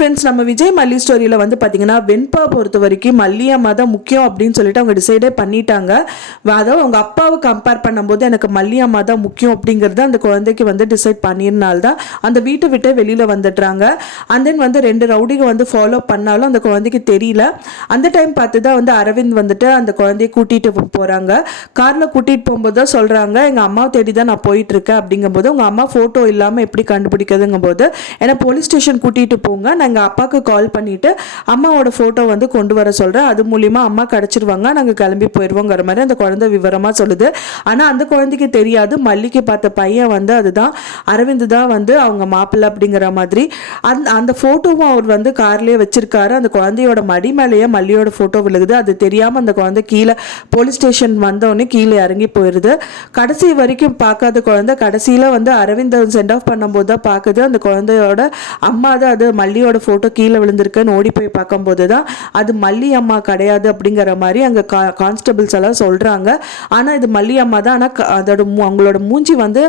Friends, நம்ம விஜய் மல்லி ஸ்டோரியில் வந்து பார்த்தீங்கன்னா வெண்பா பொறுத்த வரைக்கும் மல்லி அம்மா தான் முக்கியம் அப்படின்னு சொல்லிட்டு அவங்க டிசைடே பண்ணிட்டாங்க. அதாவது அவங்க அப்பாவை கம்பேர் பண்ணும்போது எனக்கு மல்லி அம்மா தான் முக்கியம் அப்படிங்கிறது அந்த குழந்தைக்கு வந்து டிசைட் பண்ணியிருந்தால் தான் அந்த வீட்டை விட்டு வெளியில் வந்துடுறாங்க. அண்ட் தென் வந்து 2 ரவுடிங்க வந்து ஃபாலோ பண்ணாலும் அந்த குழந்தைக்கு தெரியல. அந்த டைம் பார்த்து தான் வந்து அரவிந்த் வந்துட்டு அந்த குழந்தைய கூட்டிகிட்டு போகிறாங்க. காரில் கூட்டிகிட்டு போகும்போது தான் சொல்கிறாங்க, எங்கள் அம்மாவை தேடி தான் நான் போயிட்டுருக்கேன். அப்படிங்கும்போது உங்கள் அம்மா ஃபோட்டோ இல்லாமல் எப்படி கண்டுபிடிக்கிறதுங்கும் போது என்னை போலீஸ் ஸ்டேஷன் கூட்டிகிட்டு போங்க, நான் எங்கள் அப்பாவுக்கு கால் பண்ணிவிட்டு அம்மாவோட ஃபோட்டோ வந்து கொண்டு வர சொல்கிறேன், அது மூலிமா அம்மா கிடச்சிருவாங்க, நாங்கள் கிளம்பி போயிடுவோங்கிற மாதிரி அந்த குழந்தை விவரமாக சொல்லுது. ஆனால் அந்த குழந்தைக்கு தெரியாது மல்லிக்கு பார்த்த பையன் வந்து அதுதான் அரவிந்த் தான் வந்து அவங்க மாப்பிள்ளை அப்படிங்கிற மாதிரி. அந்த ஃபோட்டோவும் அவர் வந்து கார்லேயே வச்சிருக்காரு. அந்த குழந்தையோட மடி மேலேயே மல்லியோட ஃபோட்டோ விழுகுது. அது தெரியாமல் அந்த குழந்தை கீழே போலீஸ் ஸ்டேஷன் வந்தோடனே கீழே இறங்கி போயிடுது. கடைசி வரைக்கும் பார்க்காத குழந்தை கடைசியில் வந்து அரவிந்த் சென்ட் ஆஃப் பண்ணும்போது தான் பார்க்குது அந்த குழந்தையோட அம்மா தான் அது மல்லியோட ஃபோட்டோ கீழே விழுந்திருக்குன்னு ஓடி போய் பார்க்கும்போது தான் அது மல்லி அம்மா கிடையாது அப்படிங்கிற மாதிரி அங்கே கான்ஸ்டபிள்ஸ் எல்லாம் சொல்கிறாங்க. ஆனால் இது மல்லி அம்மா தான். ஆனால் அதோட அவங்களோட மூஞ்சி வந்து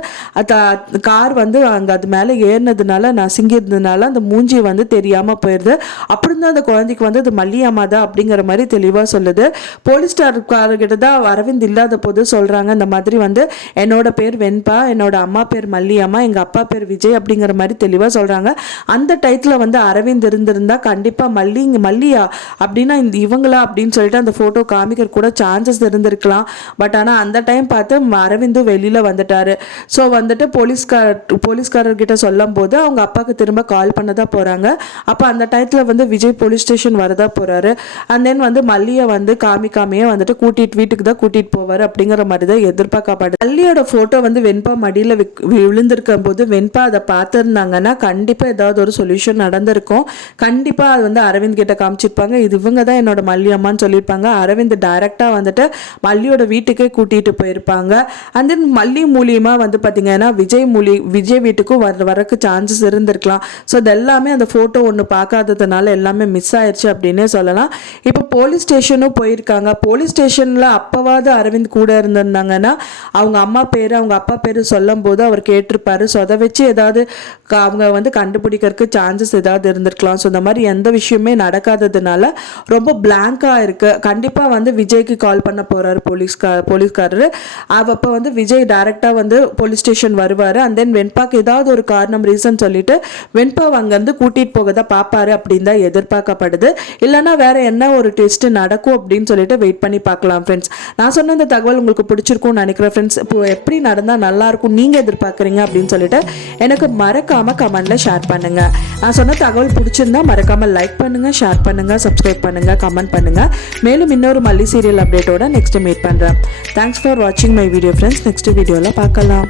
கார் வந்து அங்கே அது மேலே ஏறினதுனால நசுங்கிருந்ததுனால அந்த மூஞ்சி வந்து தெரியாமல் போயிடுது. அப்படி தான் அந்த குழந்தைக்கு வந்து அது மல்லி அம்மா தான் அப்படிங்கிற மாதிரி தெளிவாக சொல்லுது. போலீஸ் ஸ்டார்கிட்ட தான் அரவிந்த் இல்லாத போது சொல்கிறாங்க, இந்த மாதிரி வந்து என்னோட பேர் வெண்பா, என்னோட அம்மா பேர் மல்லி அம்மா, எங்கள் அப்பா பேர் விஜய் அப்படிங்கிற மாதிரி தெளிவாக சொல்கிறாங்க. அந்த டைத்தில் வந்து அரவிந்த் இருந்திருந்தா கண்டிப்பாக மல்லியா அப்படின்னா இவங்களா அப்படின்னு சொல்லிட்டு அந்த ஃபோட்டோ காமிக்கிற கூட சான்சஸ் இருந்திருக்கலாம். பட் ஆனால் அந்த டைம் பார்த்து அரவிந்தும் வெளியில் வந்துட்டாரு. ஸோ வந்துட்டு போலீஸ்காரர்கிட்ட சொல்லும் போது அவங்க அப்பாவுக்கு திரும்ப கால் பண்ண தான் போகிறாங்க. அப்போ அந்த டைத்தில் வந்து விஜய் போலீஸ் ஸ்டேஷன் வரதா போகிறாரு. அண்ட் தென் வந்து மல்லியை வந்து காமிக்காமையே வந்துட்டு வீட்டுக்கு தான் கூட்டிகிட்டு போவார் அப்படிங்கிற மாதிரி தான் எதிர்பார்க்கப்படுது. மல்லியோட ஃபோட்டோ வந்து வெண்பா மடியில் விழுந்திருக்கும் போது வெண்பா அதை பார்த்துருந்தாங்கன்னா கண்டிப்பாக ஏதாவது ஒரு சொல்யூஷன் நடந்திருக்கும். கண்டிப்பாக அது வந்து அரவிந்த் கிட்ட காமிச்சிருப்பாங்க, இது இவங்க தான் என்னோட மல்லி அம்மான்னு சொல்லியிருப்பாங்க. அரவிந்த் டைரெக்டாக வந்துட்டு மல்லியோட வீட்டுக்கே கூட்டிகிட்டு போயிருப்பாங்க. அண்ட் தென் மல்லி மூலியமாக வந்து பார்த்தீங்கன்னா விஜய் வீட்டுக்கும் வரக்கு சான்சஸ் இருந்திருக்கலாம். ஸோ இதெல்லாமே அந்த ஃபோட்டோ ஒன்று பார்க்காததுனால எல்லாமே மிஸ் ஆயிடுச்சு அப்படின்னே சொல்லலாம். இப்போ போலீஸ் ஸ்டேஷனும் போயிருக்காங்க. போலீஸ் ஸ்டேஷனில் அப்பவாவது அரவிந்த் கூட இருந்திருந்தாங்கன்னா அவங்க அம்மா பேர் அவங்க அப்பா பேர் சொல்லும் போது அவர் கேட்டிருப்பாரு. ஸோ அதை வச்சு ஏதாவது அவங்க வந்து கண்டுபிடிக்கிறதுக்கு சான்சஸ் ஏதாவது இருந்திருக்கலாம். ஸோ இந்த மாதிரி எந்த விஷயமே நடக்காததுனால ரொம்ப பிளாங்காக இருக்குது. கண்டிப்பாக வந்து விஜய்க்கு கால் பண்ண போகிறாரு போலீஸ்காரரு. அப்போ வந்து விஜய் டைரெக்டாக வந்து போலீஸ் ஸ்டேஷன் வருவார். அண்ட் தென் வெண்பாக்கு ஏதாவது ஒரு காரணம் ரீசன் சொல்லிட்டு வெண்பாவை அங்கேருந்து கூட்டிகிட்டு போக தான் பார்ப்பாரு அப்படின்னு தான் எதிர்பார்க்கப்படுது. இல்லைனா வேற என்ன ஒரு டெஸ்ட் நடக்கும் அப்படின்னு சொல்லிட்டு வெயிட் பண்ணி பார்க்கலாம் ஃப்ரெண்ட்ஸ். நான் சொன்ன இந்த தகவல் உங்களுக்கு பிடிச்சிருக்கும்னு நினைக்கிறேன் ஃப்ரெண்ட்ஸ். இப்போ எப்படி நடந்தால் நல்லாயிருக்கும் நீங்கள் எதிர்பார்க்குறீங்க அப்படின்னு சொல்லிட்டு எனக்கு மறக்காமல் கமெண்ட்டில் ஷேர் பண்ணுங்கள். நான் சொன்ன தகவல் பிடிச்சிருந்தா மறக்காமல் லைக் பண்ணுங்கள், ஷேர் பண்ணுங்கள், சப்ஸ்கிரைப் பண்ணுங்கள், கமெண்ட் பண்ணுங்கள். மேலும் இன்னொரு மல்லி சீரியல் அப்டேட்டோட நெக்ஸ்ட் மீட் பண்ணுறேன். தேங்க்ஸ் ஃபார் வாட்சிங் மை வீடியோ ஃப்ரெண்ட்ஸ். நெக்ஸ்ட் வீடியோவில் பார்க்கலாம்.